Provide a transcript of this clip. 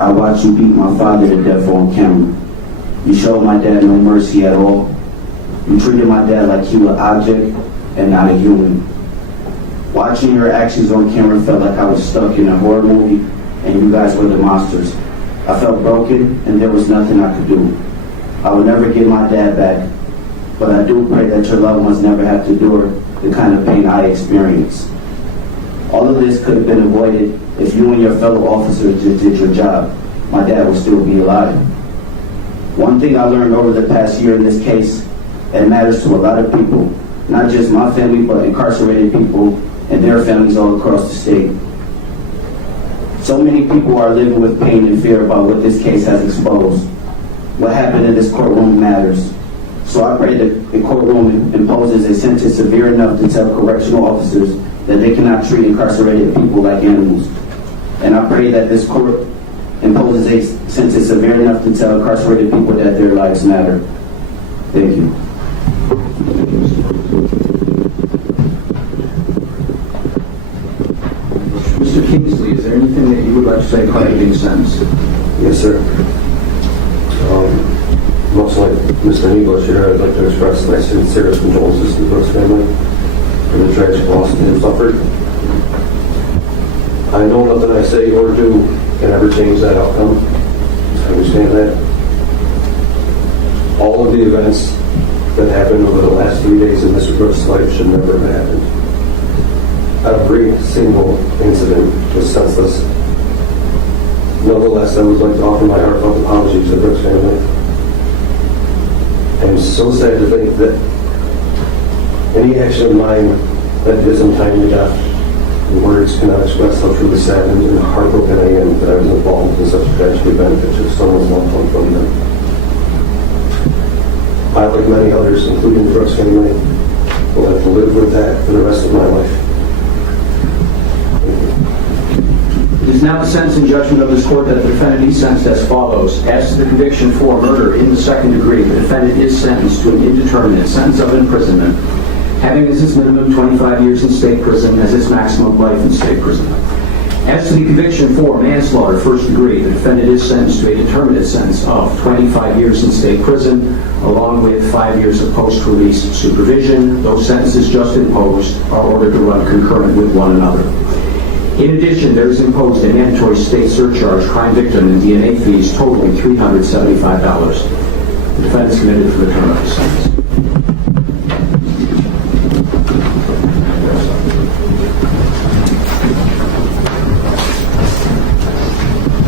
I watched you beat my father to death on camera. You showed my dad no mercy at all. You treated my dad like he was an object and not a human. Watching your actions on camera felt like I was stuck in a horror movie and you guys were the monsters. I felt broken and there was nothing I could do. I will never get my dad back, but I do pray that your loved ones never have to endure the kind of pain I experienced. All of this could have been avoided if you and your fellow officers just did your job. My dad would still be alive. One thing I learned over the past year in this case, and it matters to a lot of people, not just my family, but incarcerated people and their families all across the state. So many people are living with pain and fear about what this case has exposed. What happened in this courtroom matters. So I pray that the courtroom imposes a sentence severe enough to tell correctional officers that they cannot treat incarcerated people like animals. And I pray that this court imposes a sentence severe enough to tell incarcerated people that their lives matter. Thank you. Mr. Kingsley, is there anything that you would like to say prior to being sentenced? Yes, sir. Much like Mr. English here, I'd like to express my sincerest condolences to the Brooks family for the tragic loss they have suffered. I know nothing I say or do can ever change that outcome. I understand that. All of the events that happened over the last 3 days of Mr. Brooks' life should never have happened. Every single incident was senseless. Nonetheless, I would like to offer my heartfelt apologies to the Brooks family. I'm so sad to think that any action of mine that is untimely death, and words cannot express how truly saddened and heartbroken I am that I was involved in such a tragic event that took someone's loved one from them. I, like many others, including the Brooks family, will have to live with that for the rest of my life. It is now the sentencing judgment of this court that the defendant is sentenced as follows. As to the conviction for murder in the second degree, the defendant is sentenced to an indeterminate sentence of imprisonment, having as its minimum 25 years in state prison, as its maximum life in state prison. As to the conviction for manslaughter first degree, the defendant is sentenced to a determinate sentence of 25 years in state prison, along with 5 years of post-release supervision. Those sentences just imposed are ordered to run concurrent with one another. In addition, there is imposed a mandatory state surcharge, crime victim, and DNA fees totaling $375. The defendant is committed for the term of the sentence.